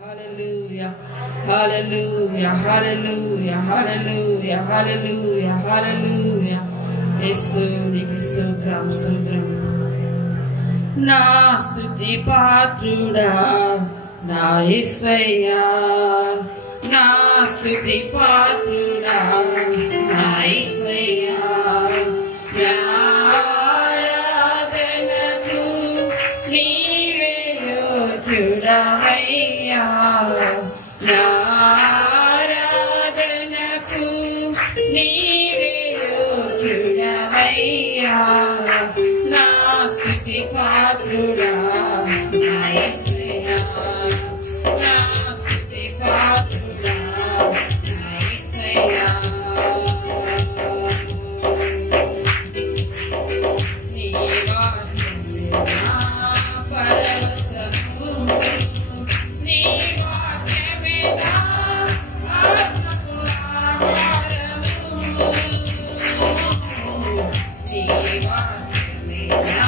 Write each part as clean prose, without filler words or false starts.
Hallelujah, hallelujah, hallelujah, hallelujah, hallelujah, hallelujah. యేసునికి స్తోత్రం స్తోత్రం. నా స్తుతి పాత్రుడా నా యేసయ్యా, నా స్తుతి పాత్రుడా నా యేసయ్యా, నా ఆరాధనకు నీవే యోగ్యుడవయ్యా, నా ఆరాధనకు నీవే యోగ్యుడవయ్యా, నా స్తుతి పాత్రుడా నా యేసయ్యా, నా స్తుతి పాత్రుడా నా యేసయ్యా. నీ వాక్యమే నా పరవశము, నీ వాక్యమే నా ఆత్మకు ఆహారము, నీ వాక్యమే నా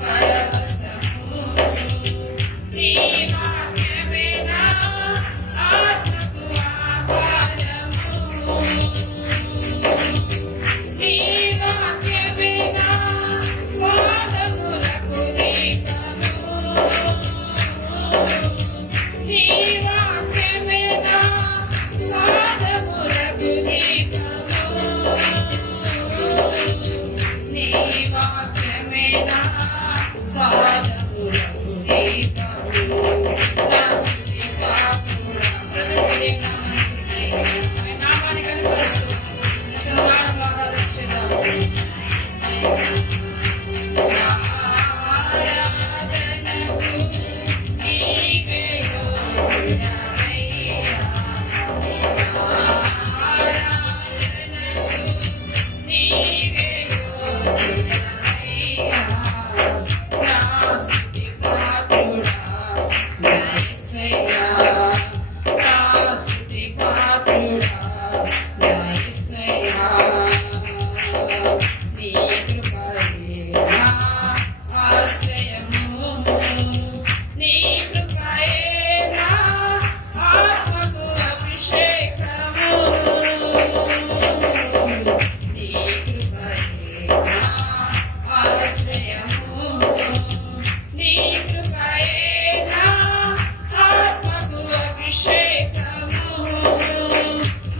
పరవశము, నీ వాక్యమే నా ఆత్మకు ఆహారము, నీ వాక్యమే నా పాదములకు దీపము, నీ వాక్యమే నా పాదములకు దీపము, నీ వాక్యమే నా పాదములకు దీపము. నా స్తుతి పాత్రుడా నా యేసయ్యా, నామాన్ని కనపరుస్తూ స్తోత్రాలు ఆరాధించుదాం. నా ఆరాధనకు నీవే యోగ్యుడవయ్యా, నా ఆరాధనకు నీవే యోగ్యుడవయ్యా, నా స్తుతి పాత్రుడా నా యేసయ్యా, నా స్తుతి పాత్రుడా నా యేసయ్యా. నీ కృపయే నా ఆశ్రయము, నీ కృపయే నా ఆత్మకు అభిషేకము, నీ కృపయే నా ఆశ్రయము, నీ కృపయే నా ఆత్మకు అభిషేకము,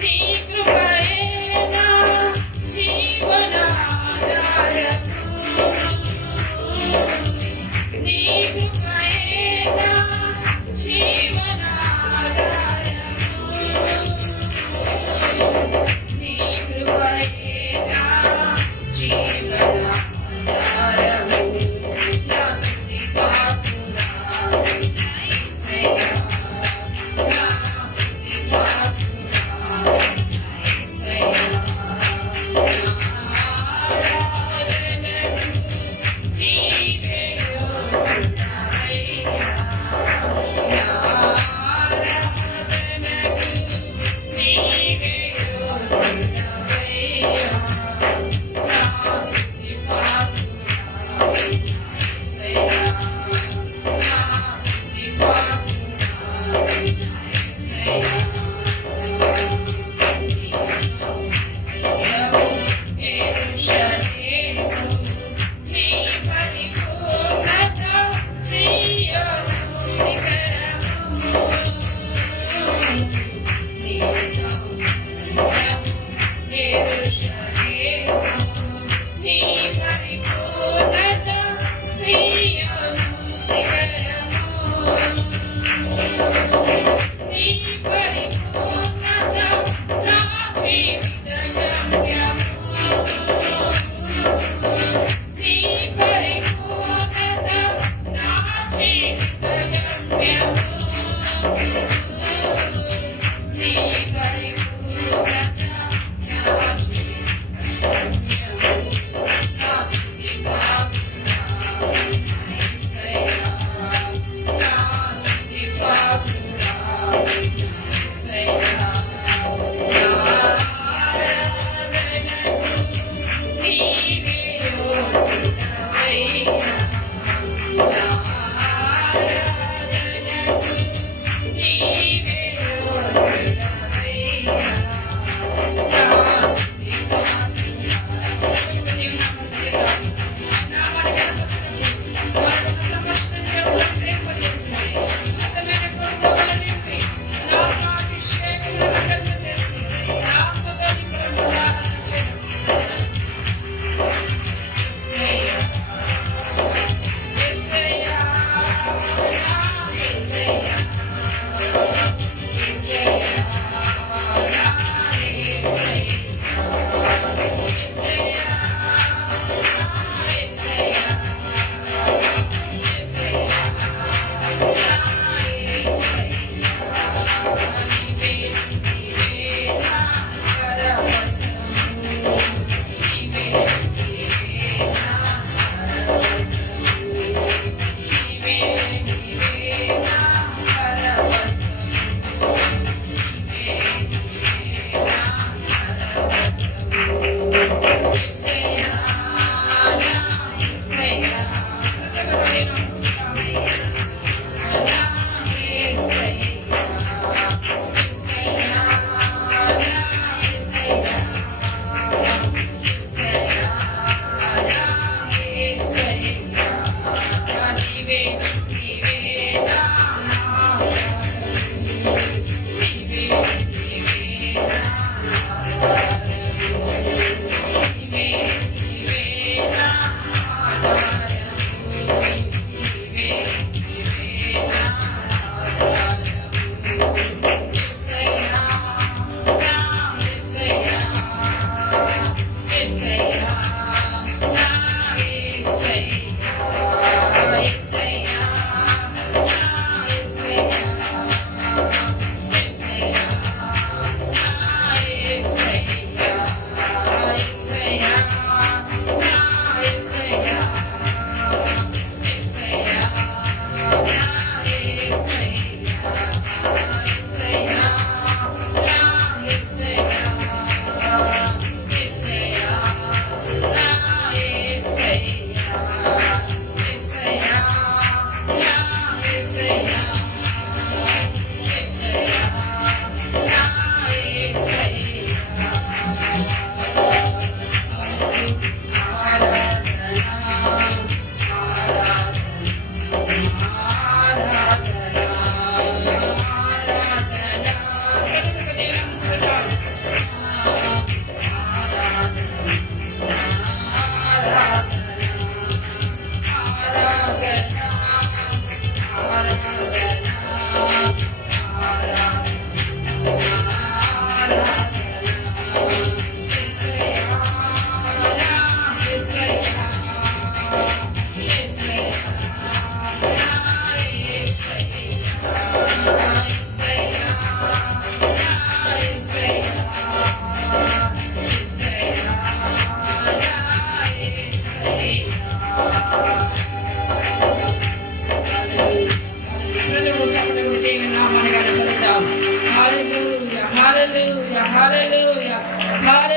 నీ కృపయే నా జీవనాధారము,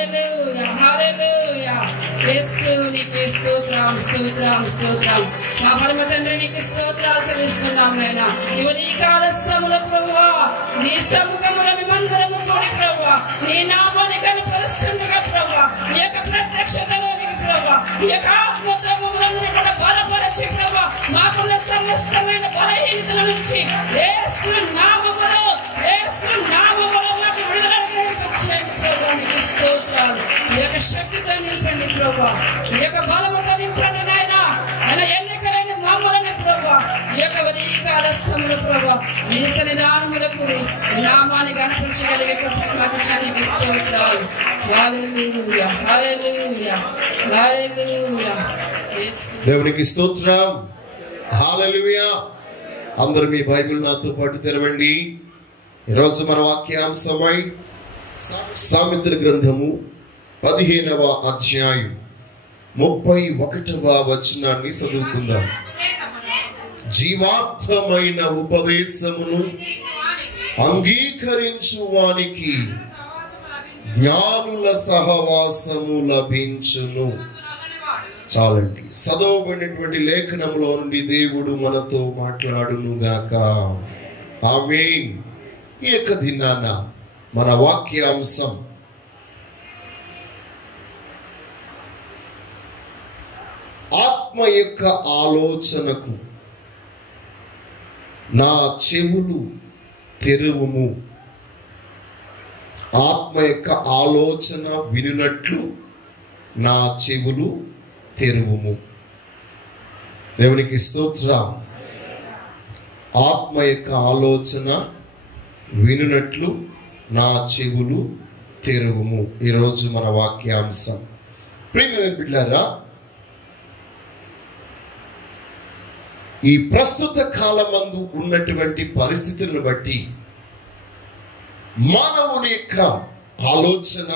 హల్లెలూయా హల్లెలూయా. యేసు నీకే స్తోత్రం స్తోత్రం స్తోత్రం. మా పరమ తండ్రి నీకు స్తోత్రాలు చెల్లిస్తున్నాం నాయనా. ఇవి నీ కాలస్థముల ప్రభువా, నీ సముఖముల మేమందరము కూడి ప్రభువా, నీ నామాన్ని కనపరుస్తుండగా ప్రభువా, ఈ యొక్క ప్రత్యక్షతలోనికి ప్రభువా, ఈ యొక్క ఆత్మతో మమ్మల్ని కూడా బలపరచి ప్రభువా, మాకున్న సమస్తమైన బలహీనతల నుంచి యేసు నామములో మాకు విడుదల నేర్పించండి ప్రభువా. నీకు స్తోత్రాలు. ఈ యొక్క శక్తితో నింపండి ప్రభువా, ఈ యొక్క బలముతో నింపండి నాయనా. ఆయన ఎన్నికలైన మామూలని ప్రభువా, ఈ యొక్క కాలస్థములు ప్రభువా, నీ సన్నిధానములో కూడి నామాన్ని కనపరచగలిగే మాకు నీకు స్తోత్రాలు. హల్లెలూయా హల్లెలూయా హల్లెలూయా. దేవునికి స్తోత్రం. హల్లెలూయా. అందరూ మీ బైబిల్ నాతో పాటు తెరవండి. ఈరోజు మన వాక్యాంశమై సామెతల గ్రంథము 15వ అధ్యాయం 31వ వచనాన్ని చదువుకుందాం. జీవార్థమైన ఉపదేశమును అంగీకరించు వానికి జ్ఞానుల సహవాసము లభించును. చాలండి. చదవబడినటువంటి లేఖనంలో నుండి దేవుడు మనతో మాట్లాడును గాక. ఆమేన్. ఈ యొక్క దినాన మన వాక్యాంశం ఆత్మ యొక్క ఆలోచనకు నా చెవులు తెరువుము. ఆత్మ యొక్క ఆలోచన వినునట్లు నా చెవులు తెరువుము. దేవునికి స్తోత్రం. ఆత్మ యొక్క ఆలోచన వినునట్లు నా చెవులు తెరువుము. ఈరోజు మన వాక్యాంశం. ప్రియమైన బిడ్డలారా, ఈ ప్రస్తుత కాలమందు ఉన్నటువంటి పరిస్థితులను బట్టి మానవుని యొక్క ఆలోచన,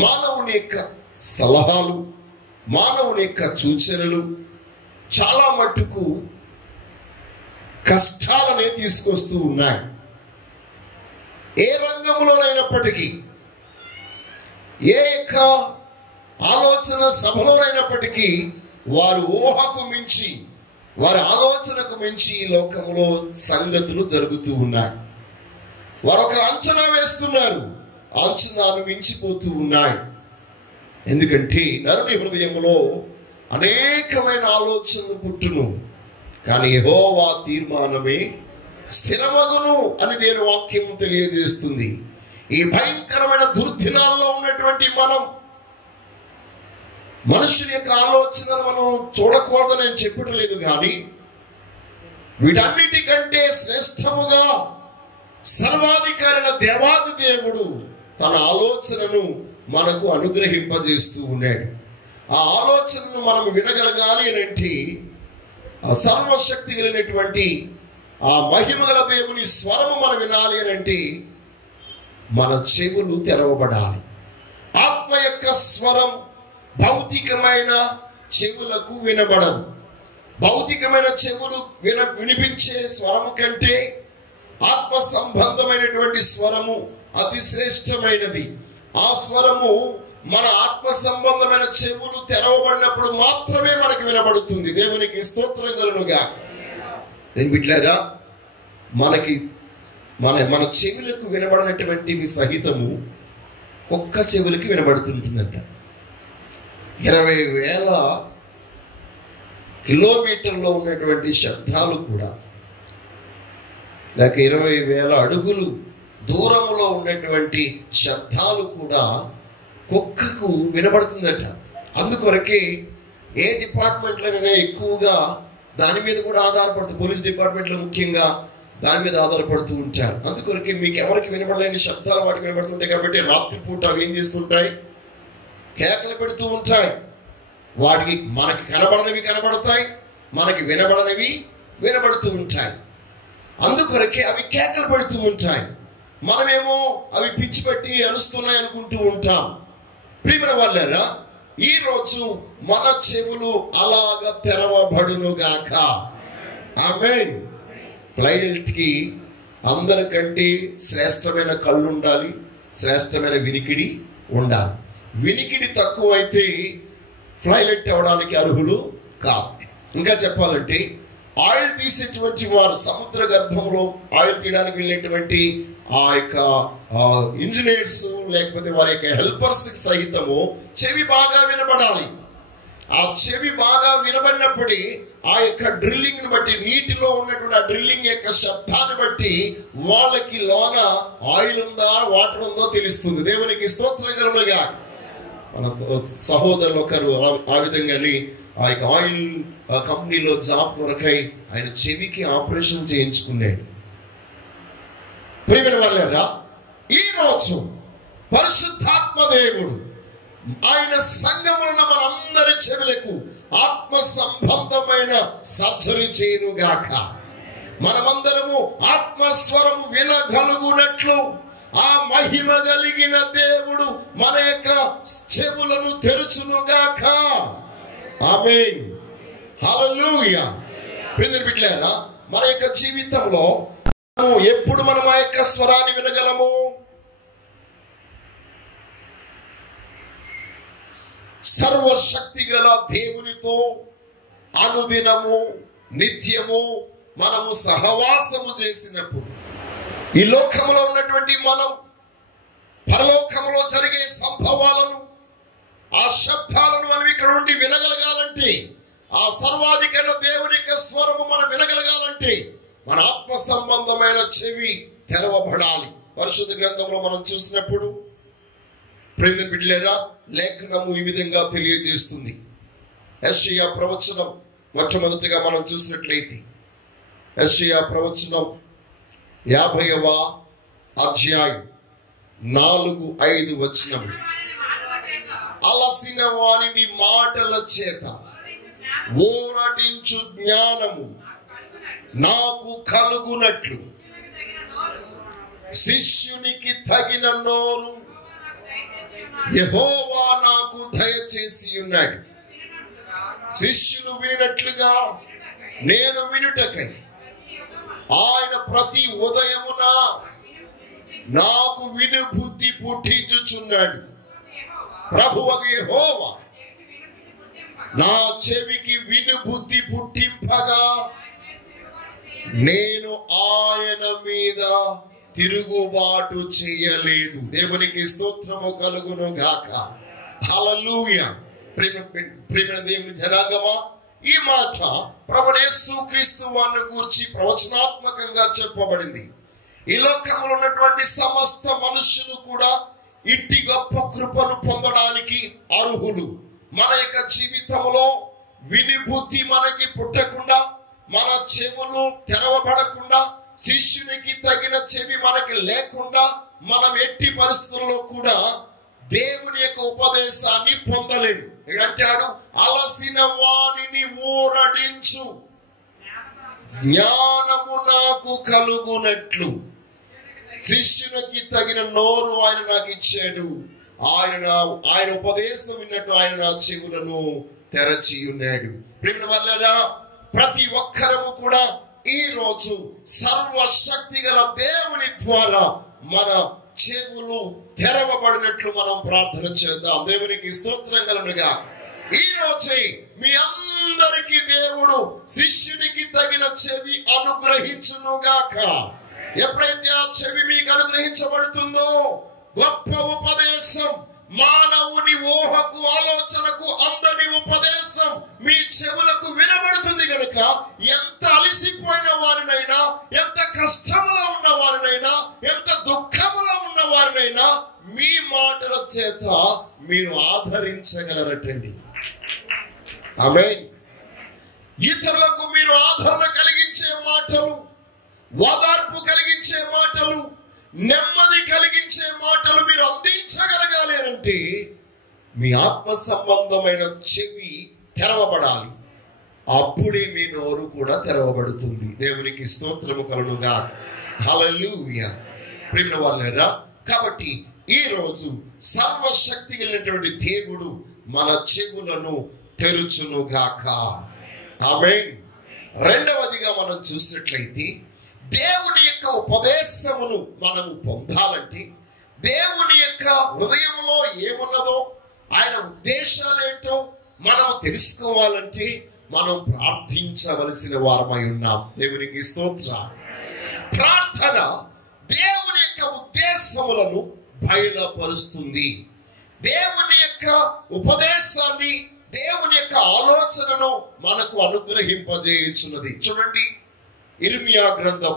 మానవుని యొక్క సలహాలు, మానవుని యొక్క సూచనలు చాలా మట్టుకు కష్టాలనే తీసుకొస్తూ ఉన్నాయి. ఏ రంగంలోనైనప్పటికీ, ఏ యొక్క ఆలోచన సభలోనైనప్పటికీ వారు ఊహకు మించి, వారి ఆలోచనకు మించి ఈ లోకంలో సంగతులు జరుగుతూ ఉన్నాయి. వారు ఒక అంచనా వేస్తున్నారు, అంచనాలు మించిపోతూ ఉన్నాయి. ఎందుకంటే నరుని హృదయంలో అనేకమైన ఆలోచనలు పుట్టును, కానీ యెహోవా తీర్మానమే స్థిరమగును అని దేని వాక్యం తెలియజేస్తుంది. ఈ భయంకరమైన దుర్దినాల్లో ఉన్నటువంటి మనం మనుషుని యొక్క ఆలోచనలు మనం చూడకూడదని నేను చెప్పడం లేదు, కానీ వీటన్నిటికంటే శ్రేష్టముగా సర్వాధికారైన దేవాది దేవుడు తన ఆలోచనను మనకు అనుగ్రహింపజేస్తూ ఉన్నాడు. ఆ ఆలోచనను మనం వినగలగాలి అంటే ఆ సర్వశక్తి కలిగినటువంటి ఆ మహిమగల దేవుని స్వరము మనం వినాలి అంటే మన చెవులు తెరవబడాలి. ఆత్మ యొక్క స్వరం భౌతికమైన చెవులకు వినబడదు. భౌతికమైన చెవులు వినిపించే స్వరము కంటే ఆత్మ సంబంధమైనటువంటి స్వరము అతి శ్రేష్టమైనది. ఆ స్వరము మన ఆత్మ సంబంధమైన చెవులు తెరవబడినప్పుడు మాత్రమే మనకి వినబడుతుంది. దేవునికి స్తోత్రం కలుగునుగా. దేని బిడ్డలారా, మనకి మన చెవులకు వినబడినటువంటివి సహితము ఒక్క చెవులకి వినబడుతుంటుందంట. 20,000 కిలోమీటర్లో ఉన్నటువంటి శబ్దాలు కూడా, లేక 20,000 అడుగులు దూరంలో ఉన్నటువంటి శబ్దాలు కూడా కుక్కకు వినబడుతుందట. అందుకొరకే ఏ డిపార్ట్మెంట్లోనైనా ఎక్కువగా దాని మీద కూడా ఆధారపడుతుంది. పోలీస్ డిపార్ట్మెంట్లో ముఖ్యంగా దాని మీద ఆధారపడుతూ ఉంటారు. అందుకొరకే మీకు ఎవరికి వినబడలేని శబ్దాలు వాటికి వినబడుతుంటాయి. కాబట్టి రాత్రిపూట అవి ఏం చేస్తుంటాయి, కేకలు పెడుతూ ఉంటాయి. వాటికి మనకి కనబడనివి కనబడతాయి, మనకి వినబడనివి వినబడుతూ ఉంటాయి. అందుకొరకే అవి కేకలు పెడుతూ ఉంటాయి. మనమేమో అవి పిచ్చి పట్టి అరుస్తున్నాయి అనుకుంటూ ఉంటాం. ప్రియమైన వాళ్ళారా, ఈరోజు మన చెవులు అలాగ తెరవబడునుగాక. ఆమేన్. ఫ్లైట్కి అందరికంటే శ్రేష్టమైన కళ్ళు ఉండాలి, శ్రేష్టమైన వినికిడి ఉండాలి. వినికిడి తక్కువ అయితే ఫ్లైలెట్ అవ్వడానికి అర్హులు కాదు. ఇంకా చెప్పాలంటే ఆయిల్ తీసేటువంటి వారు, సముద్ర గర్భంలో ఆయిల్ తీయడానికి వెళ్ళినటువంటి ఆ యొక్క ఇంజనీర్స్ లేకపోతే వారి యొక్క హెల్పర్స్ సహితము చెవి బాగా వినబడాలి. ఆ చెవి బాగా వినబడినప్పుడే ఆ యొక్క డ్రిల్లింగ్ ని బట్టి, నీటిలో ఉన్నటువంటి ఆ డ్రిల్లింగ్ యొక్క శబ్దాన్ని బట్టి వాళ్ళకి లోన ఆయిల్ ఉందా వాటర్ ఉందో తెలుస్తుంది. దేవునికి స్తోత్రం కలుగునుగా. మన సహోదరులు ఒకరు ఆ విధంగాని ఆ యొక్క ఆయిల్ కంపెనీలో జాబ్ కొరకై ఆయన చెవికి ఆపరేషన్ చేయించుకున్నాడు. ప్రియమైన వాళ్ళారా, ఈ రోజు పరిశుద్ధాత్మ దేవుడు ఆయన సంఘమున మనందరి చెవులకు ఆత్మ సంబంధమైన సర్జరీ చేయనుగాక. మనమందరము ఆత్మస్వరము వినగలుగునట్లు ఆ మహిమ కలిగిన దేవుడు మన యొక్క చెవులను తెరుచునుగాక. ఆమేన్, హల్లెలూయా. ప్రియమైన బిడ్డలారా, మన యొక్క జీవితంలో ఎప్పుడు మనం ఆ యొక్క స్వరాన్ని వినగలము? సర్వశక్తి గల దేవునితో అనుదినము నిత్యము మనము సహవాసము చేసినప్పుడు, ఈ లోకములో ఉన్నటువంటి మనం పరలోకములో జరిగే సంభవాలను, ఆ శబ్దాలను మనం ఇక్కడ నుండి వినగలగాలంటే, ఆ సర్వాధికారి దేవుని యొక్క స్వరము మనం వినగలగాలంటే మన ఆత్మ సంబంధమైన చెవి తెరవబడాలి. పరిశుద్ధ గ్రంథంలో మనం చూసినప్పుడు ప్రేమ బిడ్డలారా, లేఖనము ఈ విధంగా తెలియజేస్తుంది. యెషయా ప్రవచనం మొట్టమొదటిగా మనం చూసినట్లయితే యెషయా ప్రవచనం 50వ అధ్యాయం 4-5 వచనము. అలసిన వారిని మాటల చేత ఓరటించు జ్ఞానము నాకు కలుగునట్లు శిష్యునికి తగిన నోరు యెహోవా నాకు దయచేసి ఉన్నాడు. శిష్యులు వినినట్లుగా నేను వినుటకై ఆయన ప్రతి ఉదయమున నాకు విను బుద్ధి పుట్టించుచున్నాడు. ప్రభువగు యెహోవా నా చెవికి విను బుద్ధి పుట్టింపగా నేను ఆయన మీద తిరుగుబాటు చేయలేదు. దేవునికి స్తోత్రము కలుగును గాక. హల్లెలూయా. ప్రేమ దేవుని జనాంగమా, ఈ మాట ప్రభువు యేసుక్రీస్తు వారిని గూర్చి ప్రవచనాత్మకంగా చెప్పబడింది. ఈ లోకంలో ఉన్నటువంటి సమస్త మనుషులు కూడా ఇట్టి గొప్ప కృపను పొందడానికి అర్హులు. మన యొక్క జీవితంలో విని బుద్ధి మనకి పుట్టకుండా, మన చెవులు తెరవబడకుండా, శిష్యునికి తగిన చెవి మనకి లేకుండా మనం ఎట్టి పరిస్థితుల్లో కూడా దేవుని యొక్క ఉపదేశాన్ని పొందలేము. అంటాడు, అలసిన వారిని ఊరడించు జ్ఞానము నాకు కలుగునట్లు శిష్యునికి తగిన నోరు ఆయన నాకు ఇచ్చాడు. ఆయన ఉపదేశం విన్నట్టు ఆయన నా చెవులను తెరచి ఉన్నాడు. ప్రియమైన వాళ్ళారా, ప్రతి ఒక్కరము కూడా ఈ రోజు సర్వశక్తి గల దేవుని ద్వారా మన చెవులు తెరవబడినట్లు మనం ప్రార్థన చేద్దాం. దేవునికి స్తోత్రం కలుగునుగా. ఈ రోజే మీ అందరికీ దేవుడు శిష్యునికి తగిన చెవి అనుగ్రహించునుగాక. ఎప్పుడైతే ఆ చెవి మీకు అనుగ్రహించబడుతుందో, గొప్ప ఉపదేశం, మానవుని ఊహకు ఆలోచనకు అందని ఉపదేశం మీ చెవులకు వినబడుతుంది కనుక ఎంత అలసిపోయిన వారినైనా, ఎంత కష్టములో ఉన్న వారినైనా, ఎంత దుఃఖములో ఉన్న వారినైనా మీ మాటల చేత మీరు ఆదరించగలరటండి. ఆమేన్. ఇతరులకు మీరు ఆదరణ కలిగించే మాటలు, ఓదార్పు కలిగించే మాటలు, నెమ్మది కలిగించే మాటలు మీరు అందించగలగాలి అంటే మీ ఆత్మ సంబంధమైన చెవి తెరవబడాలి. అప్పుడే మీ నోరు కూడా తెరవబడుతుంది. దేవునికి స్తోత్రము కలుగునుగా. హల్లెలూయా. ప్రియమైన వాళ్ళారా, కాబట్టి ఈ రోజు సర్వశక్తి కలిగినటువంటి దేవుడు మన చెవులను తెరుచునుగాక. ఆమేన్. రెండవదిగా మనం చూసినట్లయితే దేవుని యొక్క ఉపదేశమును మనము పొందాలంటే, దేవుని యొక్క హృదయంలో ఏమున్నదో, ఆయన ఉద్దేశాలు ఏంటో మనం తెలుసుకోవాలంటే మనం ప్రార్థించవలసిన వారమై ఉన్నాం. దేవునికి స్తోత్రం. ప్రార్థన దేవుని యొక్క ఉద్దేశములను బయలుపరుస్తుంది. దేవుని యొక్క ఉపదేశాన్ని, దేవుని యొక్క ఆలోచనను మనకు అనుగ్రహింపజేయుచున్నది. చూడండి, ఇర్మియా గ్రంథం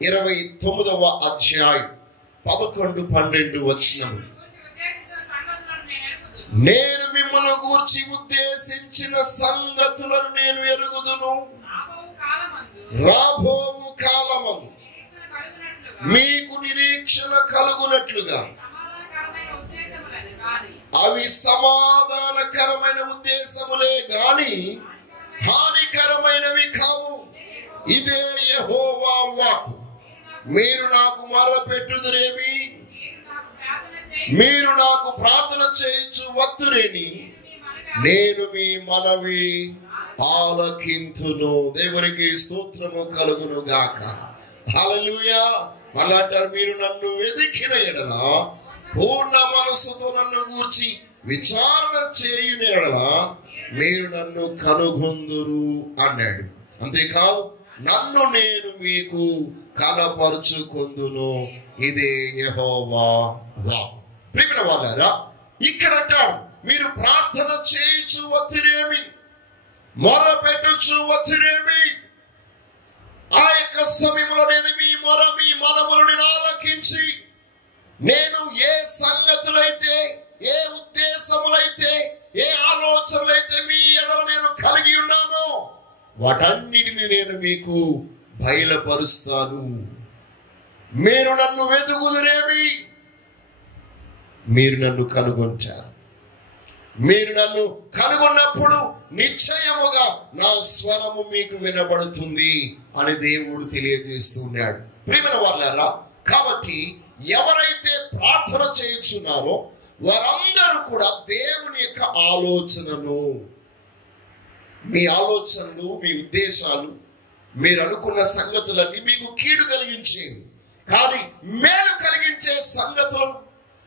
29వ అధ్యాయం 11-12 వచనములు. నేను మిమ్మల్ని గూర్చి ఉద్దేశించిన సంగతులను నేను ఎరుగుదును. రాబోవు కాలమందు మీకు నిరీక్షణ కలుగునట్లుగా అవి సమాధానకరమైన ఉద్దేశములే గాని హానికరమైనవి కావు. ఇదే యెహోవా వాక్కు. మీరు నాకు మొరపెట్టుదురేమి, మీరు నాకు ప్రార్థన చేయొచ్చు వత్తురేని, నేను మీ మనవి ఆలకింతును. దేవునికి స్తోత్రము కలుగును గాక. హల్లెలూయా. మళ్ళా అంటారు, మీరు నన్ను వెదికిన ఎడల పూర్ణ మనస్సుతో నన్ను గూర్చి విచారణ చేయుని ఎడల మీరు నన్ను కనుగొందురు అన్నాడు. అంతేకాదు, నన్ను నేను మీకు కనపరుచుకొందును. ఇదే యెహోవా వాక్కు. ప్రియమైన వాళ్ళారా, ఇక్కడ అంటాడు, మీరు ప్రార్థన చేయుచు వత్తిరేమి, మొరపెట్టుచు వత్తిరేమి. ఆ యొక్క సమయంలో నేను మీ మొర, మీ మనవులను ఆలకించి, నేను ఏ సంగతులైతే, ఏ ఉద్దేశములైతే, ఏ ఆలోచనలైతే మీ ఎడల నేను కలిగి ఉన్నానో వాటన్నిటిని నేను మీకు బయలుపరుస్తాను. మీరు నన్ను వెతుకుదురేమి, మీరు నన్ను కనుగొంటారు. మీరు నన్ను కనుగొన్నప్పుడు నిశ్చయముగా నా స్వరము మీకు వినబడుతుంది అని దేవుడు తెలియజేస్తున్నాడు. ప్రియమైన వాళ్ళారా, కాబట్టి ఎవరైతే ప్రార్థన చేయుచున్నారో వారందరూ కూడా దేవుని యొక్క ఆలోచనను, మీ ఆలోచనలు, మీ ఉద్దేశాలు, మీరు అనుకున్న సంగతులన్నీ మీకు కీడు కలిగించేవి, కానీ మేలు కలిగించే సంగతులను,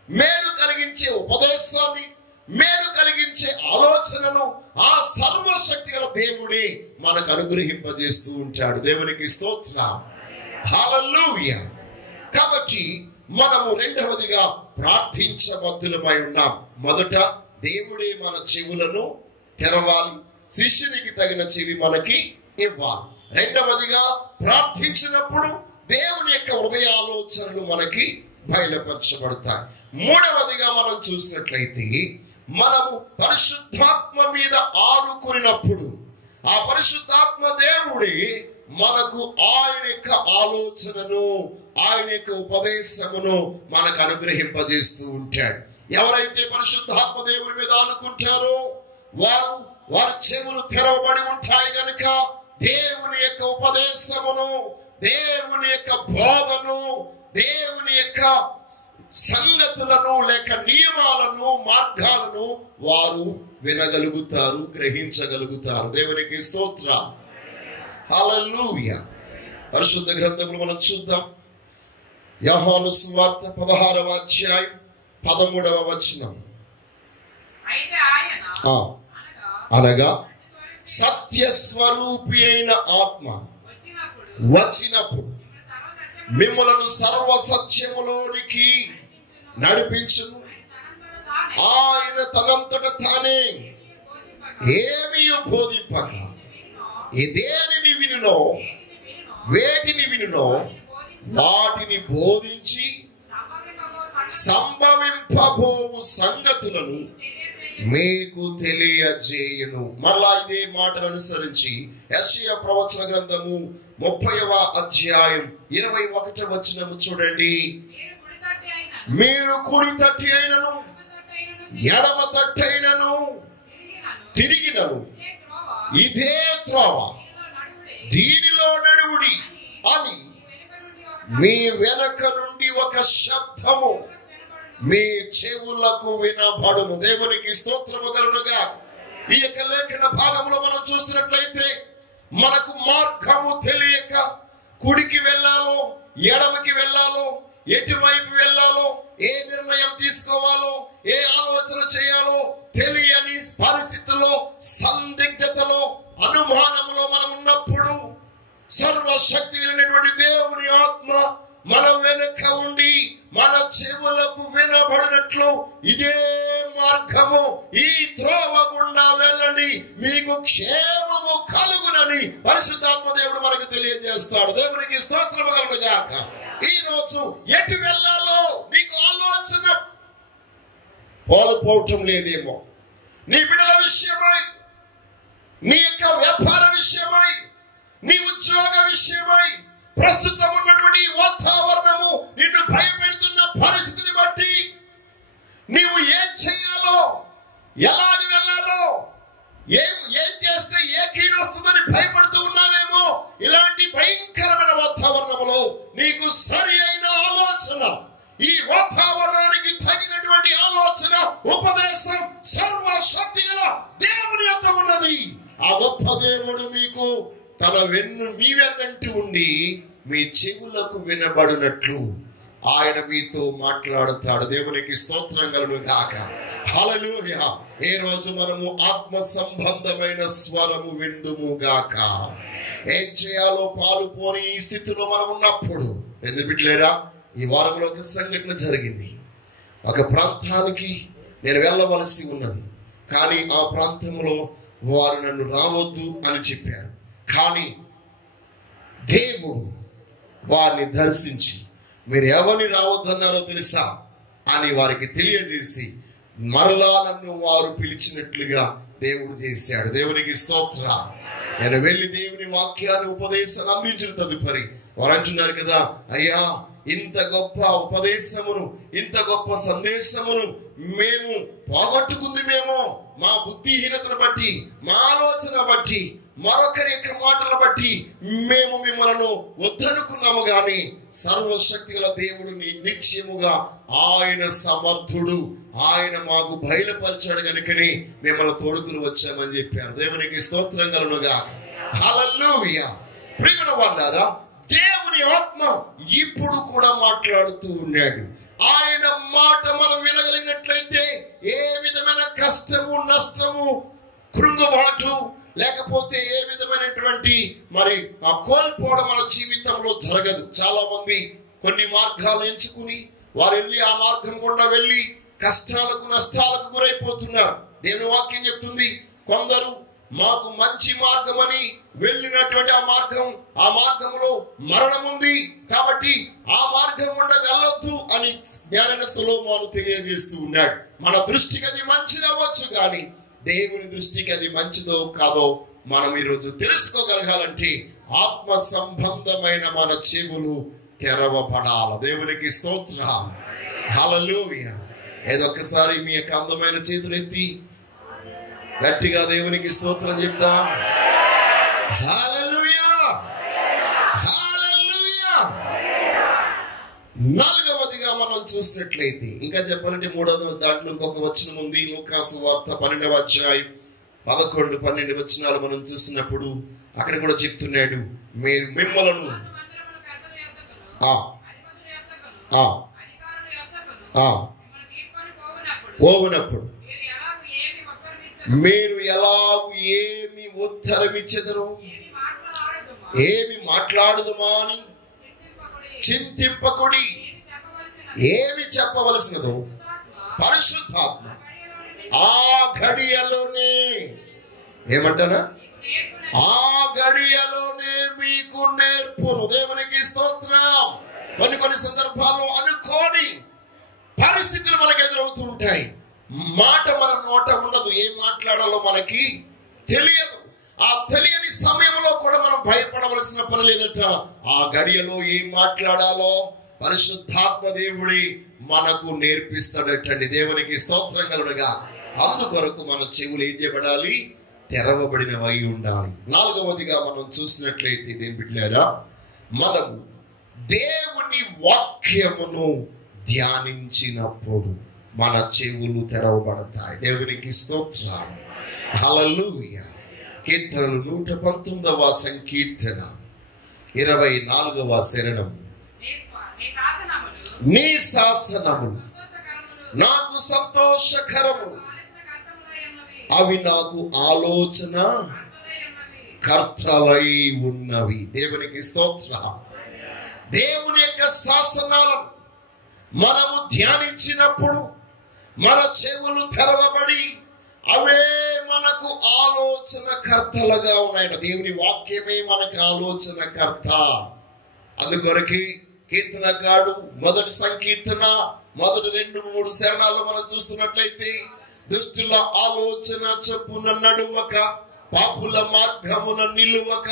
మేలు కలిగించే ఉపదేశాన్ని, మేలు కలిగించే ఆలోచనను ఆ సర్వశక్తి గల దేవుడే మనకు అనుగ్రహింపజేస్తూ ఉంటాడు. దేవునికి స్తోత్రం. హల్లెలూయా. కాబట్టి మనము రెండవదిగా ప్రార్థించబద్ధులమై ఉన్నాం. మొదట దేవుడే మన చెవులను తెరవాలి, శిష్యునికి తగిన చెవి మనకి ఇవ్వాలి. రెండవదిగా ప్రార్థించినప్పుడు దేవుని యొక్క హృదయ ఆలోచనలు మనకి బయలుపరచబడతాయి. మూడవదిగా మనం చూసినట్లయితే, మనము పరిశుద్ధాత్మ మీద ఆనుకున్నప్పుడు ఆ పరిశుద్ధాత్మ దేవుడే మనకు ఆయన యొక్క ఆలోచనను, ఆయన యొక్క ఉపదేశమును మనకు అనుగ్రహింపజేస్తూ ఉంటాడు. ఎవరైతే పరిశుద్ధాత్మ దేవుని మీద ఆనుకుంటారో వారి చెవులు తెరవబడి ఉంటాయి గనుక దేవుని యొక్క ఉపదేశమును, దేవుని యొక్క బోధను, దేవుని యొక్క సంగతులను లేక నియమాలను, మార్గాలను వారు వినగలుగుతారు, గ్రహించగలుగుతారు. దేవునికి స్తోత్రం. హల్లెలూయా. పరిశుద్ధ గ్రంథములు మనం చూద్దాం. యోహాను సువార్త 16వ అధ్యాయం 13వ వచనం. అనగా సత్య స్వరూపి అయిన ఆత్మ వచ్చినప్పుడు మిమ్మలను సర్వ సత్యములోనికి నడిపించును. ఆయన తనంతట తానే ఏమీ బోధింపక దేనిని వినునో, వేటిని వినునో వాటిని బోధించి సంభవింపబోవు సంగతులను మీకు తెలియజేయును. మరలా ఇదే మాటను అనుసరించి యెషయా ప్రవచన గ్రంథము 30వ అధ్యాయం 21వ వచనము చూడండి. మీరు కుడి తట్టి అయినను ఎడమ తట్టి అయినను తిరిగినను ఇదే త్రోవ, దీనిలో నడువుడి అని మీ వెనక నుండి ఒక శబ్దము మీ చెవులకు వినబడును. దేవునికి స్తోత్రము కలుగునుగా. ఈ యొక్క లేఖన భాగంలో మనం చూస్తున్నట్లయితే, మనకు మార్గము తెలియక కుడికి వెళ్ళాలో ఎడమకి వెళ్ళాలో ఎటువైపు వెళ్ళాలో, ఏ నిర్ణయం తీసుకోవాలో, ఏ ఆలోచన చేయాలో తెలియని పరిస్థితుల్లో, సందిగ్ధతలో, అనుమానంలో మనం ఉన్నప్పుడు సర్వశక్తి కలిగినటువంటి దేవుని ఆత్మ మన వెనుక ఉండి మన చెవులకు వినబడినట్లు, ఇదే మార్గము, ఈ త్రోవ గుండా వెళ్ళండి, మీకు క్షేమము కలుగునని పరిశుద్ధాత్మ దేవుడు మనకు తెలియజేస్తాడు. దేవునికి స్తోత్రము కలుగును గాక. ఈ రోజు ఎటు వెళ్ళాలో నీకు ఆలోచన పోలుపోవటం లేదేమో. నీ బిడ్డల విషయమై, నీ యొక్క వ్యాపార విషయమై, నీ ఉద్యోగ విషయమై, ప్రస్తుతం ఉన్నటువంటి వాతావరణము నిన్ను భయపెడుతున్న పరిస్థితిని బట్టి నీవు ఏం చేయాలో, ఎలాగ వెళ్ళాలో, ఏం చేస్తే ఏ కీడు వస్తుందని భయపడుతూ ఉన్నావేమో. ఇలాంటి భయంకరమైన వాతావరణంలో నీకు సరి అయిన ఆలోచన, ఈ వాతావరణానికి తగినటువంటి ఆలోచన, ఉపదేశం సర్వశక్తి గల దేవుని యొక్క ఉన్నది. ఆ గొప్ప దేవుడు మీకు తన మీ వెన్నంటి ఉండి మీ చెవులకు వినబడినట్లు ఆయన మీతో మాట్లాడుతాడు. దేవునికి స్తోత్రం కలుగును గాక. హల్లెలూయా. ఈ రోజు మనము ఆత్మ సంబంధమైన స్వరము విందుము గాక. ఏం చేయాలో పాలుపోని ఈ స్థితిలో మనం ఉన్నప్పుడు, ఎందుకు బిడ్డలేరా, ఈ వారంలో ఒక సంఘటన జరిగింది. ఒక ప్రాంతానికి నేను వెళ్ళవలసి ఉన్నది, కానీ ఆ ప్రాంతంలో వారు నన్ను రావద్దు అని చెప్పారు. కానీ దేవుడు వారిని దర్శించి, మీరు ఎవరిని రావద్దన్నారో తెలుసా అని వారికి తెలియజేసి మరలా నన్ను వారు పిలిచినట్లుగా దేవుడు చేశాడు. దేవునికి స్తోత్ర. నేను వెళ్ళి దేవుని వాక్యాన్ని, ఉపదేశాన్ని అందించిన తదుపరి వారు అంటున్నారు కదా, అయ్యా ఇంత గొప్ప ఉపదేశమును, ఇంత గొప్ప సందేశమును మేము పోగొట్టుకుంది, మేము మా బుద్ధిహీనతను బట్టి, మా ఆలోచన బట్టి, మరొకరి యొక్క మాటలను బట్టి మేము మిమ్మల్ని వద్దనుకున్నాము. గాని సర్వశక్తి గల దేవుడు నిశ్చయముగా ఆయన సమర్థుడు, ఆయన మాకు బయలుపరిచాడు కనుకని మిమ్మల్ని తోడుకుని వచ్చామని చెప్పారు. దేవునికి స్తోత్రం కలుగునుగా. హల్లెలూయా. ప్రియమైన వాళ్ళారా, దేవుని ఆత్మ ఇప్పుడు కూడా మాట్లాడుతూ ఉన్నాడు. ఆయన మాట మనం వినగలిగినట్లయితే ఏ విధమైన కష్టము, నష్టము, కృంగుబాటు, లేకపోతే ఏ విధమైనటువంటి మరి ఆ కోల్పోవడం మన జీవితంలో జరగదు. చాలా మంది కొన్ని మార్గాలు ఎంచుకుని వారు వెళ్ళి ఆ మార్గం గుండా వెళ్ళి కష్టాలకు, నష్టాలకు గురైపోతున్నారు. దేవుని వాక్యం చెప్తుంది, కొందరు మాకు మంచి మార్గం అని వెళ్ళినటువంటి ఆ మార్గంలో మరణం ఉంది కాబట్టి ఆ మార్గం గుండా వెళ్ళొద్దు అని జ్ఞానైన సొలొమోను తెలియజేస్తూ ఉన్నాడు. మన దృష్టికి అది మంచిది అవ్వచ్చు, కానీ దేవుని దృష్టికి అది మంచిదో కాదో మనం ఈరోజు తెలుసుకోగలగాలంటే ఆత్మ సంబంధమైన మన చెవులు తెరవబడాల. దేవునికి స్తోత్రం. హల్లెలూయా. ఏదొక్కసారి మీ యొక్క అందమైన చేతులు ఎత్తి గట్టిగా దేవునికి స్తోత్రం చెప్తా. హల్లెలూయా, హల్లెలూయా. నాలుగవదిగా మనం చూసినట్లయితే, ఇంకా చెప్పాలంటే మూడవ దాంట్లో ఇంకొక వచనం ఉంది. లూకాసు వార్త 12వ అధ్యాయం 11, 12 వచనాలు మనం చూసినప్పుడు అక్కడ కూడా చెప్తున్నాడు, మీరు మిమ్మలను పోవునప్పుడు మీరు ఎలాగూ ఏమి ఉత్తరం ఇచ్చెదరో, ఏమి మాట్లాడుదుమా అని చింతింపకుడి. ఏమి చెప్పవలసినదో పరిశుద్ధాత్మ ఆ ఘడియలోనే, ఏమంటారా, ఆ ఘడియలోనే మీకు నేర్పును. దేవునికి స్తోత్రం. కొన్ని సందర్భాల్లో అనుకోని పరిస్థితులు మనకు ఎదురవుతూ ఉంటాయి. మాట మన నోట ఉండదు, ఏం మాట్లాడాలో మనకి తెలియదు. ఆ తెలియని సమయంలో కూడా మనం భయపడవలసిన పని లేదట. ఆ గడియలో ఏం మాట్లాడాలో పరిశుద్ధాత్మ దేవుడి మనకు నేర్పిస్తాడటండి. దేవునికి స్తోత్రం కలుగునుగా. అందుకొరకు మన చెవులు ఏం చేయబడాలి, తెరవబడినవై ఉండాలి. నాలుగవదిగా మనం చూసినట్లయితే దేని బిడ్డలారా, మనం దేవుని వాక్యమును ధ్యానించినప్పుడు మన చెవులు తెరవబడతాయి. దేవునికి స్తోత్రం. హల్లెలూయా. కీర్తనలు 119వ సంకీర్తన 24వ శరణం. నీ శాసనములు నాకు సంతోషకరము, అవి నాకు ఆలోచన కర్తలై ఉన్నవి. దేవునికి స్తోత్రం. దేవుని యొక్క శాసనాలను మనము ధ్యానించినప్పుడు మన చెవులు తెరవబడి అవే మనకు ఆలోచన కర్తలుగా ఉన్నాయి. దేవుని వాక్యమే మనకు ఆలోచన కర్త. అందుకొరకే కీర్తనకారుడు మొదటి సంకీర్తన మొదటి 2-3 శరణాల్లో మనం చూస్తున్నట్లయితే, దుష్టుల ఆలోచన చొప్పున నడువక, పాపుల మార్గమున నిలువక,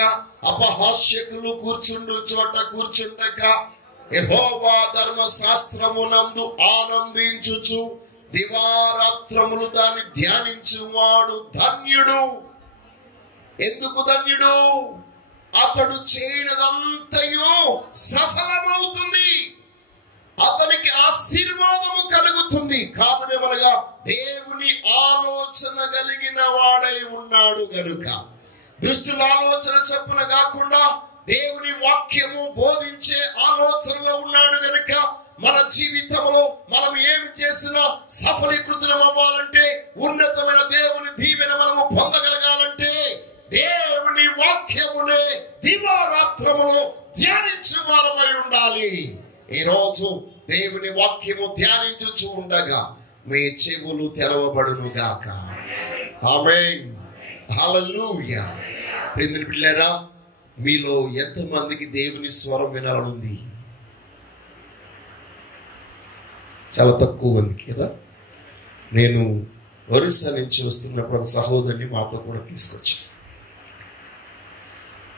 అపహాస్యకులు కూర్చుండు చోట కూర్చుండక, యెహోవా ధర్మశాస్త్రమునందు ఆనందించుచు దివారాత్రములు దాన్ని ధ్యానించువాడు ధన్యుడు. ఎందుకు ధన్యుడు? అతడు చేయనదంతయు సఫలమవుతుంది, అతనికి ఆశీర్వాదము కలుగుతుంది. కారణమేమనగా దేవుని ఆలోచన కలిగిన వాడై ఉన్నాడు గనుక. దుష్టుల ఆలోచన చొప్పున కాకుండా దేవుని వాక్యము బోధించే ఆలోచనలో ఉన్నాడు గనుక మన జీవితంలో మనం ఏమి చేసినా సఫలీకృతం అవ్వాలంటే, ఉన్నతమైన దేవుని దీవెన మనము పొందగలగాలంటే దేవుని వాక్యమునే దివారాత్రములో ధ్యానించే వారమై ఉండాలి. ఈ రోజు దేవుని వాక్యము ధ్యానించుచు ఉండగా మీ చెవులు తెరవబడును గాక. ఆమేన్. హల్లెలూయా. ప్రియమైన బిడ్డలారా, మీలో ఎంతమందికి దేవుని స్వరం వినాలనుంది? చాలా తక్కువ మందికి కదా. నేను ఒరిస్సా నుంచి వస్తున్నప్పుడు ఒక సహోదరుని మాతో కూడా తీసుకొచ్చాను.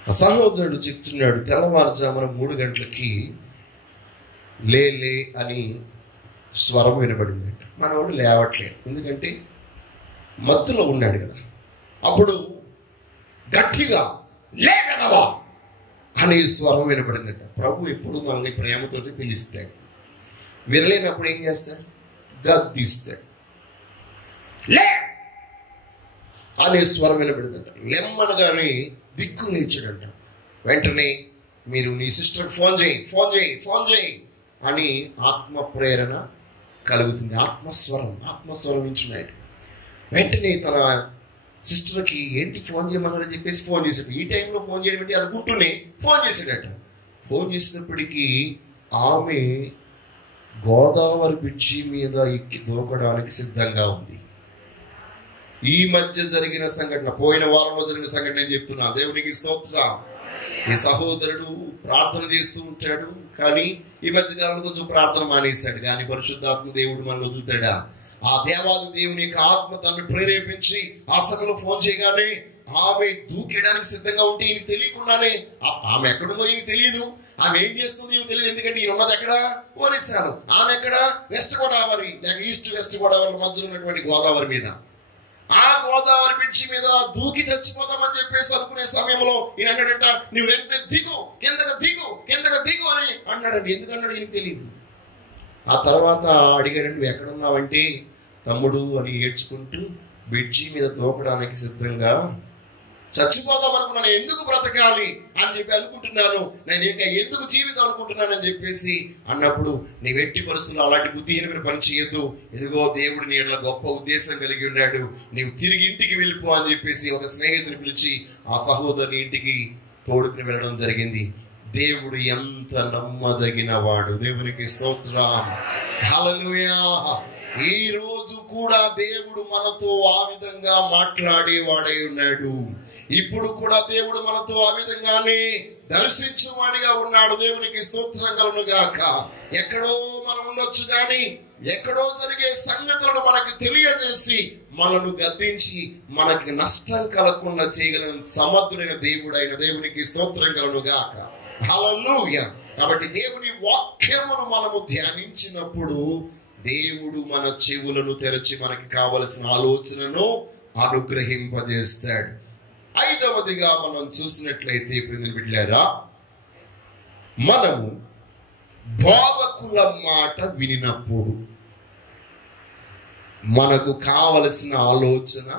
ఆ సహోదరుడు చెప్తున్నాడు, తెల్లవారుజామున 3 గంటలకి లే లే అని స్వరం వినబడిందంట. మనవాడు లేవట్లేదు, ఎందుకంటే మత్తులో ఉన్నాడు కదా. అప్పుడు గట్టిగా లేవగలవా అనే స్వరం వినబడిందంట. ప్రభు ఎప్పుడు మనల్ని ప్రేమతోటి పిలుస్తాడు. వినలేనప్పుడు ఏం చేస్తాడు? గద్దిస్తాడు. లే అనే స్వరం వినబడిందంట. లెమ్మనగానే దిక్కు లేచాడంట. వెంటనే మీరు నీ సిస్టర్ ఫోన్ చేయి అని ఆత్మ ప్రేరణ కలుగుతుంది. ఆత్మస్వరం ఇచ్చున్నాడు. వెంటనే తన సిస్టర్కి ఏంటి ఫోన్ చేయమన్నారని చెప్పేసి ఫోన్ చేశాడు. ఈ టైంలో ఫోన్ చేయడం ఏంటి అనుకుంటూనే ఫోన్ చేశాడట. ఫోన్ చేసినప్పటికీ ఆమె గోదావరి బ్రిడ్జి మీద ఎక్కి దూకడానికి సిద్ధంగా ఉంది. ఈ మధ్య జరిగిన సంఘటన, పోయిన వారంలో జరిగిన సంఘటన నేను చెప్తున్నా. దేవునికి స్తోత్రం. ఈ సహోదరుడు ప్రార్థన చేస్తూ ఉంటాడు, కానీ ఈ మధ్యకాలంలో కొంచెం ప్రార్థన మానేశాడు. కానీ పరిశుద్ధాత్మ దేవుడు మనల్ని వదులుతాడా? ఆ దేవాది దేవుని యొక్క ఆత్మ తనను ప్రేరేపించి ఆ సభలో ఫోన్ చేయగానే ఆమె దూకేయడానికి సిద్ధంగా ఉంటే ఈయనకి తెలియకుండానే, ఆమె ఎక్కడుందో ఈయనకి తెలియదు, ఆమె ఏం చేస్తుంది ఈయన తెలియదు. ఎందుకంటే ఈయన ఉన్నది ఎక్కడ? ఒరిస్సాలో. ఆమె ఎక్కడ? వెస్ట్ గోదావరి లేక ఈస్ట్ వెస్ట్ గోదావరి మధ్యలో ఉన్నటువంటి గోదావరి మీద, ఆ గోదావరి బ్రిడ్జి మీద దూకి చచ్చిపోతామని చెప్పేసి అనుకునే సమయంలో ఈయన అన్నాడంట, నువ్వు వెంటనే కిందకు దిగు అని అన్నాడండి. ఎందుకన్నాడు ఈయనకి తెలియదు. ఆ తర్వాత అడిగాడు, నువ్వు ఎక్కడున్నావంటే, తమ్ముడు అని ఏడ్చుకుంటూ బ్రిడ్జి మీద దూకడానికి సిద్ధంగా చచ్చిపోదాం అనుకున్నాను, ఎందుకు బ్రతకాలి అని చెప్పి అనుకుంటున్నాను, నేను ఇంకా ఎందుకు జీవితం అనుకుంటున్నాను అని చెప్పేసి అన్నప్పుడు, నీ వెట్టి పరిస్థితుల్లో అలాంటి బుద్ధిహీనమైన పని చేయొద్దు, ఎదుగో దేవుడు నీ ఎడల గొప్ప ఉద్దేశం కలిగి ఉన్నాడు, నీవు తిరిగి ఇంటికి వెళ్ళిపో అని చెప్పేసి ఒక స్నేహితుని పిలిచి ఆ సహోదరుని ఇంటికి తోడుకుని వెళ్ళడం జరిగింది. దేవుడు ఎంత నమ్మదగిన వాడు. దేవునికి స్తోత్రం. హల్లెలూయా. ఈ రోజు కూడా దేవుడు మనతో ఆ విధంగా మాట్లాడేవాడై ఉన్నాడు. ఇప్పుడు కూడా దేవుడు మనతో ఆ విధంగానే దర్శించువాడిగా ఉన్నాడు. దేవునికి స్తోత్రం కలుగును గాక. ఎక్కడో మనం ఉండొచ్చు, కానీ ఎక్కడో జరిగే సంగతులను మనకు తెలియజేసి మనను గద్దించి మనకి నష్టం కలగకుండా చేయగలిగిన సమర్థుడైన దేవుడైన దేవునికి స్తోత్రం కలుగును గాక. హల్లెలూయా. కాబట్టి దేవుని వాక్యమును మనము ధ్యానించినప్పుడు దేవుడు మన చెవులను తెరచి మనకి కావలసిన ఆలోచనను అనుగ్రహింపజేస్తాడు. 5వదిగా మనం చూసినట్లయితే బిడ్డలారా, మనము బోధకుల మాట వినినప్పుడు మనకు కావలసిన ఆలోచన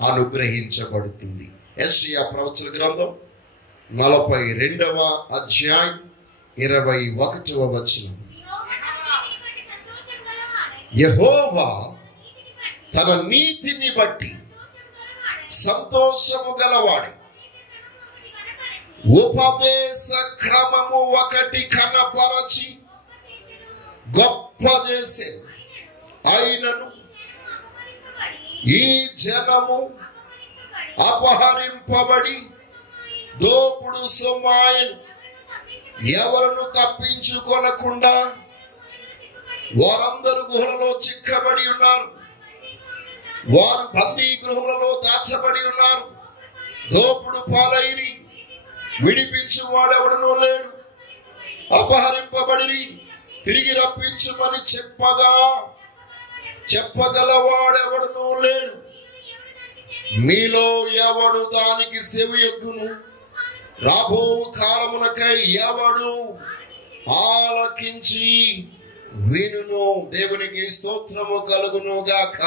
అనుగ్రహించబడుతుంది. యెషయా ప్రవచన గ్రంథం 42వ అధ్యాయం 21వ వచనం. యెహోవా తన నీతిని బట్టి సంతోషము గలవాడు, ఉపదేశ క్రమము ఒకటి కనపరచి గొప్ప చేసే. అయినను ఈ జనము అపహరింపబడి దోపుడు సొమ్మాయను ఎవరును తప్పించుకొనకుండా వారందరూ గుహలలో చిక్కబడి ఉన్నారు. వారు బందీ గృహములలో దాచబడి ఉన్నారు. దోపుడు పాలైరి, విడిపించు వాడెవడనూ లేడు. అపహరింపబడి తిరిగి రప్పించుమని చెప్పగలవాడెవడనూ లేడు. మీలో ఎవడు దానికి సెవియొగ్గును? రాబో కాలమునకై ఎవడు ఆలకించి వినును? దేవునికి స్తోత్రము కలుగును గాక.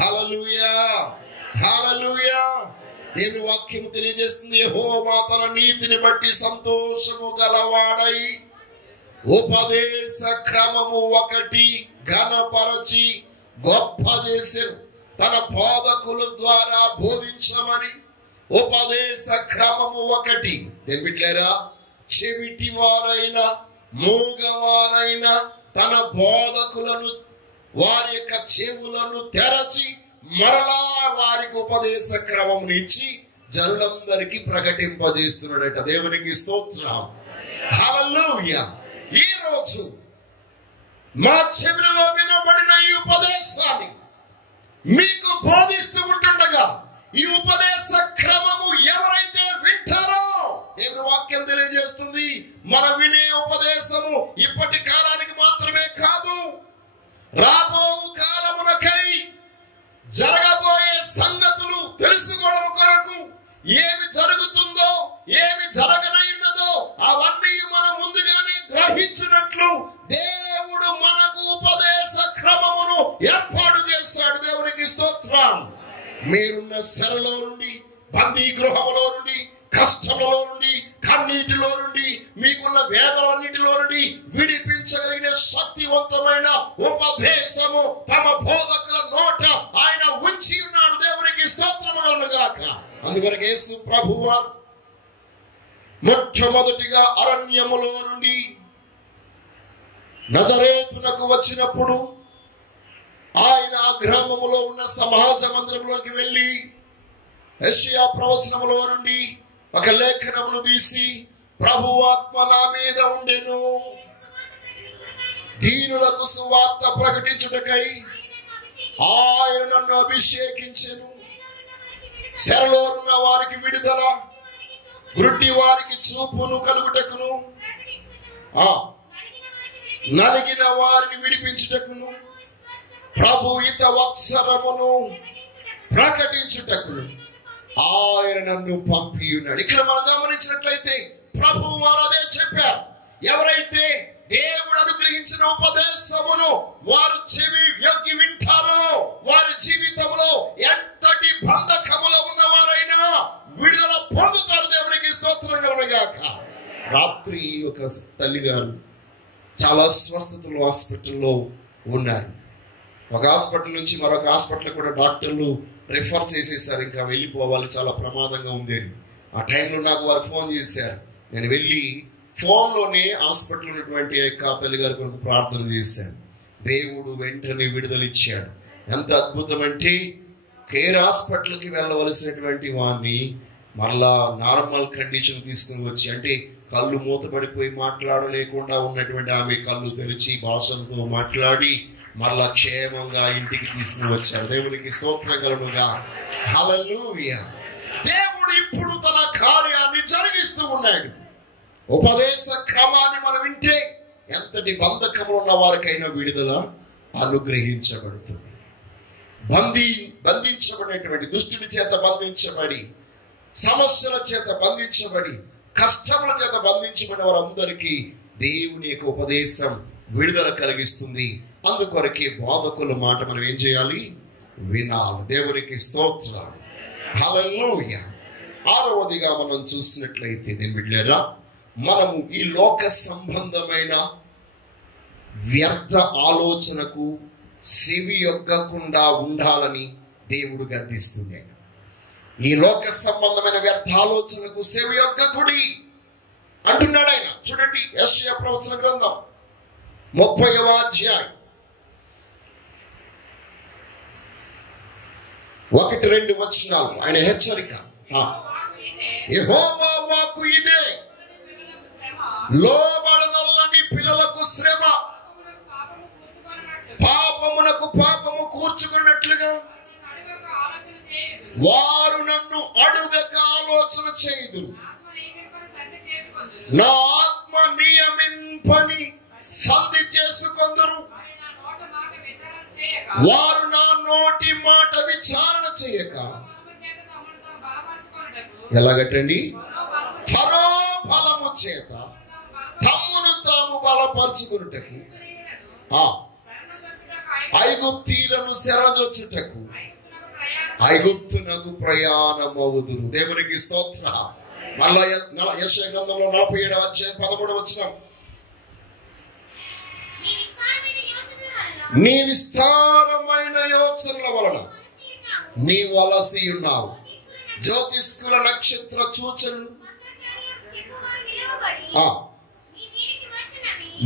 హల్లెలూయా, హల్లెలూయా. దేవుని వాక్యము తెలియజేస్తుంది, యెహోవా తన నీతిని బట్టి సంతోషము గలవాడై ఉపదేశ క్రమము ఒకటి ఘనపరచి గొప్ప చేసెను. తన బోధకుల ద్వారా బోధించమని ఉపదేశ క్రమము ఒకటి. దేని బిడ్డలారా, చెవిటి వారైనా మూగవారైనా తన బోధకులను వారి యొక్క చెవులను తెరచి మరలా వారికి ఉపదేశ క్రమమును ఇచ్చి జనులందరికీ ప్రకటింపజేస్తున్నాడట. దేవునికి స్తోత్రం, హల్లెలూయా. ఈ రోజు మా చెవులలో వినబడిన ఈ ఉపదేశాన్ని మీకు బోధిస్తూ ఉంటుండగా ఈ ఉపదేశ క్రమము ఎవరైతే వింటారో, దేవుని వాక్యం తెలియజేస్తుంది, మనం వినే ఉపదేశము ఇప్పటి కాలానికి మాత్రమే కాదు, రాబో కాలమునకై జరగబోయే సంగతులు తెలుసుకోవడం కొరకు, ఏమి జరుగుతుందో ఏమి జరగనైనదో అవన్నీ మనం ముందుగానే గ్రహించినట్లు దేవుడు మనకు ఉపదేశ క్రమమును ఏర్పాటు చేశాడు. దేవునికి స్తోత్రం. మీరున్న శరలో నుండి, బందీ గృహములో నుండి, కష్టములో నుండి, కన్నీటిలో నుండి, మీకున్న వేదనన్నిటిలో నుండి విడిపించగలిగిన శక్తివంతమైన ఉపదేశము తమ బోధకుల నోట ఆయన ఉంచి ఉన్నాడు. దేవునికి స్తోత్రము కలుగును గాక. అందువరకు యేసు ప్రభువారు మొట్టమొదటిగా అరణ్యములో నుండి నజరేతునకు వచ్చినప్పుడు ఆయన ఆ గ్రామములో ఉన్న సమాజ మందిరంలోకి వెళ్ళి యెషయా ప్రవచనములో నుండి ఒక లేఖనమును తీసి, ప్రభు ఆత్మ నా మీద ఉండెను, దీనులకు సువార్త ప్రకటించుటకై ఆయన నన్ను అభిషేకించెను, చెరలో ఉన్న వారికి విడుదల, గుడ్డి వారికి చూపును కలుగుటకును, నలిగిన వారిని విడిపించుటకును, ప్రభు హిత వత్సరమును ప్రకటించుటకును ఆయన నన్ను పంపి ఉన్నాడు. ఇక్కడ మనం గమనించినట్లయితే ప్రభు వారు అదే చెప్పారు. ఎవరైతే దేవుడు అనుగ్రహించిన ఉపదేశమును వారు చెవి యొగ్గి వింటారో వారి జీవితంలో ఎంతటి బంధకములో ఉన్నవారైనా విడుదల పొందుతారు. దేవునికి స్తోత్రం కలుగును గాక. రాత్రి ఒక తల్లి గారు చాలా స్వస్థతలు హాస్పిటల్లో ఉన్నారు. ఒక హాస్పిటల్ నుంచి మరొక హాస్పిటల్ కూడా డాక్టర్లు రిఫర్ చేసేసారు, ఇంకా వెళ్ళిపోవాలి, చాలా ప్రమాదంగా ఉంది అని. ఆ టైంలో నాకు వారు ఫోన్ చేశారు. నేను వెళ్ళి ఫోన్లోనే హాస్పిటల్ ఉన్నటువంటి యొక్క తల్లిగారి కొరకు ప్రార్థన చేశాను. దేవుడు వెంటనే విడుదలిచ్చాడు. ఎంత అద్భుతం అంటే, కేర్ హాస్పిటల్కి వెళ్ళవలసినటువంటి వారిని మరలా నార్మల్ కండిషన్ తీసుకుని వచ్చి, అంటే కళ్ళు మూతపడిపోయి మాట్లాడలేకుండా ఉన్నటువంటి ఆమె కళ్ళు తెరిచి భాషలతో మాట్లాడి మరలా క్షేమంగా ఇంటికి తీసుకుని వచ్చారు. దేవునికి స్తోత్రం కలుగునుగా. హల్లెలూయా. దేవుడు ఇప్పుడు తన కార్యాన్ని జరిగిస్తూ ఉన్నాడు. ఉపదేశ క్రమాన్ని మనం వింటే ఎంతటి బంధకములు ఉన్న వారికైనా విడుదల అనుగ్రహించబడుతుంది. బంధించబడినటువంటి దుష్టుడి చేత బంధించబడి, సమస్యల చేత బంధించబడి, కష్టముల చేత బంధించబడిన వారందరికీ దేవుని యొక్క ఉపదేశం విడుదల కలిగిస్తుంది. అందుకొరకే బోధకుల మాట మనం ఏం చేయాలి? వినాలి. దేవునికి స్తోత్రం, హల్లెలూయా. ఆరవదిగా మనం చూసినట్లయితే దీని బిడ్డలారా, మనము ఈ లోక సంబంధమైన వ్యర్థ ఆలోచనకు చెవి యొక్కకుండా ఉండాలని దేవుడు గద్దిస్తున్నాడు. ఈ లోక సంబంధమైన వ్యర్థ ఆలోచనకు చెవి యొక్కకుడి అంటున్నాడు ఆయన. చూడండి యెషయా ప్రవచన గ్రంథం 30వ అధ్యాయం 1-2 వచనాలు ఆయన హెచ్చరిక. యెహోవా వాక్కు ఇదే, లోబడనల్లని పిల్లలకు శ్రమ, పాపమునకు పాపము కూర్చుకున్నట్లుగా వారు నన్ను అడుగక ఆలోచన చేయుదురు. నా ఆత్మ నియమింపని సంధి చేసుకొందురు. వారు నా నోటి మాట విచారణ చేయక ఎలాగటండి? ఫరో బలము చేత తమ్మును తాము బలపరుచుకున్నటకు, ఐగుప్తీలను శరణజొచ్చుటకు ఐగుప్తునకు ప్రయాణమవుదురు. దేవునికి స్తోత్ర. మళ్ళా యెషయా గ్రంథంలో 47వ అధ్యాయం 13వ వచనం, నీ విస్తారమైన యోచనల వలన నీవు అలసి ఉన్నావు. జ్యోతిష్కుల నక్షత్ర సూచనలు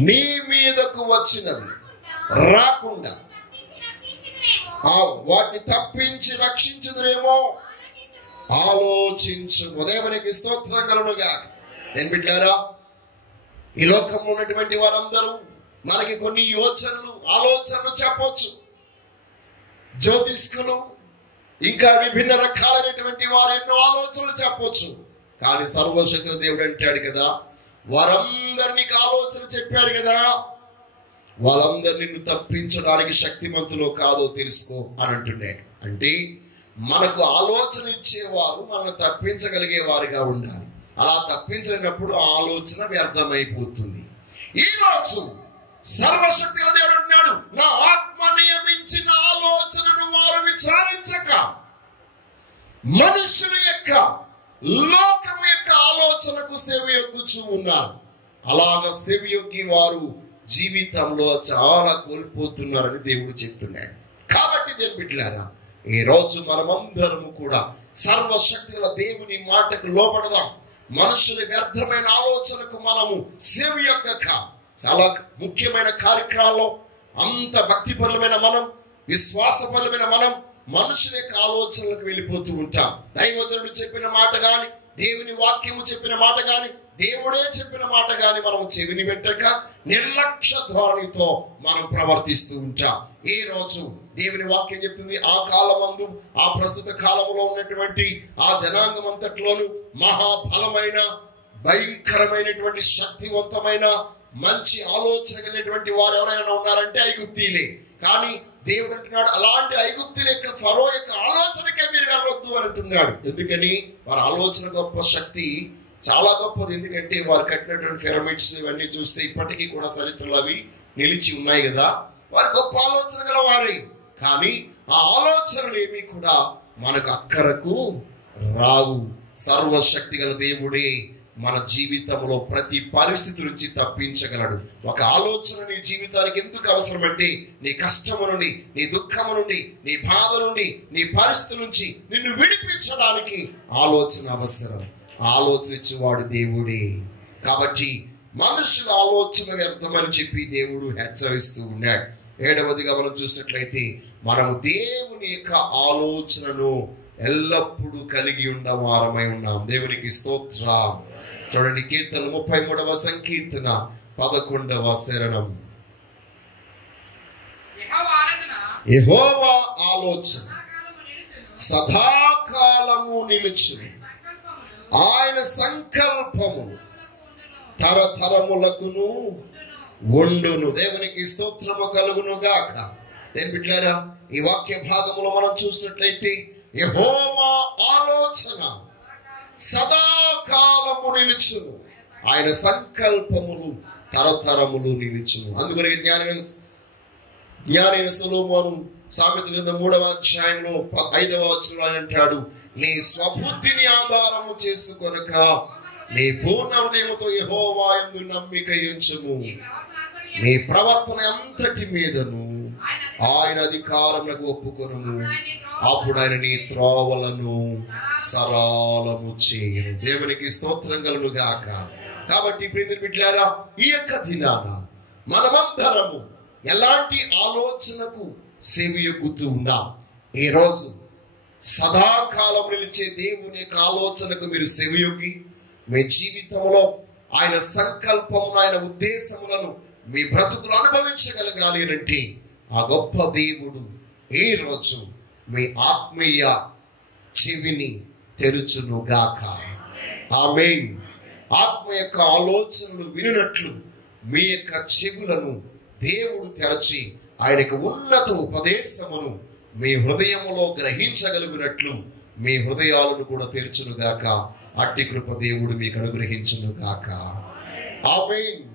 నీ మీదకు వచ్చినవి రాకుండా వాటిని తప్పించి రక్షించుదురేమో ఆలోచించు. దేవునికి స్తోత్రం కలుగునుగా. నేను బిడ్డారా, ఈ లోకంలో ఉన్నటువంటి వారందరూ మనకి కొన్ని యోచనలు ఆలోచనలు చెప్పొచ్చు. జ్యోతిష్కులు ఇంకా విభిన్న రకాలైనటువంటి వారు ఎన్నో ఆలోచనలు చెప్పొచ్చు. కానీ సర్వశక్తి దేవుడు అంటాడు కదా, వారందరినీ ఆలోచన చెప్పారు కదా, వాళ్ళందరూ నిన్ను తప్పించడానికి శక్తిమంతులో కాదో తెలుసుకో అని అంటున్నాడు. అంటే మనకు ఆలోచన ఇచ్చేవారు మనల్ని తప్పించగలిగే వారిగా ఉండాలి. అలా తప్పించినప్పుడు ఆలోచన వ్యర్థమైపోతుంది. ఈరోజు సర్వశక్తి దేవుడు అంటున్నాడు, నా ఆత్మ నియమించిన ఆలోచనను వారు విచారించక మనుషుల యొక్క లోకం యొక్క ఆలోచనకు సెవియొగ్గుచూ ఉన్నారు. అలాగ సెవియొగ్గి వారు జీవితంలో చాలా కోల్పోతున్నారని దేవుడు చెప్తున్నాడు. కాబట్టి దేవుని బిడ్డలారా, ఈ రోజు మనమందరము కూడా సర్వశక్తి గల దేవుని మాటకు లోబడదాం. మనుషుల వ్యర్థమైన ఆలోచనకు మనము సెవియొగ్గక చాలా ముఖ్యమైన కార్యక్రమాల్లో అంత భక్తిపరులమైన మనం, విశ్వాసపరులమైన మనం మనుషుల యొక్క ఆలోచనలకు వెళ్ళిపోతూ ఉంటాం. దైవజనుడు చెప్పిన మాట గాని, దేవుని వాక్యము చెప్పిన మాట గాని, దేవుడే చెప్పిన మాట గాని మనం చెవిని పెట్టక నిర్లక్ష్య ధోరణితో మనం ప్రవర్తిస్తూ ఉంటాం. ఈ రోజు దేవుని వాక్యం చెప్తుంది, ఆ కాలమందు ఆ ప్రస్తుత కాలంలో ఉన్నటువంటి ఆ జనాంగం అంతట్లోనూ మహాబలమైన భయంకరమైనటువంటి శక్తివంతమైన మంచి ఆలోచన కలిగినటువంటి వారు ఎవరైనా ఉన్నారంటే ఐగుప్తీలే. కానీ దేవుడు అంటున్నాడు, అలాంటి ఐగుప్తుల యొక్క ఫరో యొక్క ఆలోచనకే మీరు వెళ్ళొద్దు అని అంటున్నాడు. ఎందుకని? వారి ఆలోచన గొప్ప శక్తి చాలా గొప్పది. ఎందుకంటే వారు కట్టినటువంటి పిరమిడ్స్ ఇవన్నీ చూస్తే ఇప్పటికీ కూడా చరిత్రలు అవి నిలిచి ఉన్నాయి కదా. వారి గొప్ప ఆలోచన గల వారే. కానీ ఆ ఆలోచనలు ఏమీ కూడా మనకు అక్కరకు రావు. సర్వశక్తి గల దేవుడే మన జీవితంలో ప్రతి పరిస్థితి నుంచి తప్పించగలడు. ఒక ఆలోచన నీ జీవితానికి ఎందుకు అవసరం అంటే, నీ కష్టము నుండి, నీ దుఃఖము నుండి, నీ బాధ నుండి, నీ పరిస్థితి నుంచి నిన్ను విడిపించడానికి ఆలోచన అవసరం. ఆలోచన ఇచ్చేవాడు దేవుడే. కాబట్టి మనుషుల ఆలోచన వ్యర్థమని చెప్పి దేవుడు హెచ్చరిస్తూ ఉన్నాడు. 7వదిగా మనం చూసినట్లయితే, మనము దేవుని యొక్క ఆలోచనను ఎల్లప్పుడూ కలిగి ఉన్నవారమై ఉన్నాం. దేవునికి స్తోత్రం. చూడండి, కీర్తన 33వ సంకీర్తన 11వ శరణం. యెహోవా ఆలోచన సదాకాలము నిలుచును, ఆయన సంకల్పము తరతరములకును ఉండును. దేవునికి స్తోత్రము కలుగును గాక. దేని బిడ్డలారా, ఈ వాక్య భాగంలో మనం చూసినట్లయితే యెహోవా ఆలోచన సదాకాలము నిలుచును, ఆయన సంకల్పములు తరతరములు నిలుచును. అందుకని జ్ఞానైన సొలొమోను సామెత గ్రంథం 3వ అధ్యాయంలో 5వ వచనంలో అంటాడు, నీ స్వబుద్ధిని ఆధారము చేసుకొనక నీ పూర్ణ హృదయముతో యెహోవా యందు నమ్మిక ఉంచుము, నీ ప్రవర్తన అంతటి మీదను ఆయన అధికారమునకు ఒప్పుకొనుము, అప్పుడు ఆయన నీ త్రోవలను సరళము చేయును. దేవునికి స్తోత్రం కలుగును గాక. కాబట్టి ప్రియమైన బిడ్డలారా, ఈ యొక్క దినాన మనమందరము ఎలాంటి ఆలోచనకు సేవయొగ్గుతూ ఉన్నాం? ఈ రోజు సదాకాలం నిలిచే దేవుని యొక్క ఆలోచనకు మీరు సేవయొగ్గి మీ జీవితంలో ఆయన సంకల్పమును, ఆయన ఉద్దేశములను మీ బ్రతుకులు అనుభవించగలగాలి అంటే ఆ గొప్ప దేవుడు ఈ రోజు మీ ఆత్మీయ చెవిని తెరుచును గాక. ఆమేన్. ఆత్మ యొక్క ఆలోచనలు వినునట్లు మీ యొక్క చెవులను దేవుడు తెరచి ఆయనకు ఉన్నత ఉపదేశమును మీ హృదయములో గ్రహించగలుగునట్లు మీ హృదయాలను కూడా తెరచును గాక. అట్టి కృప దేవుడు మీకు అనుగ్రహించును గాక. ఆమేన్.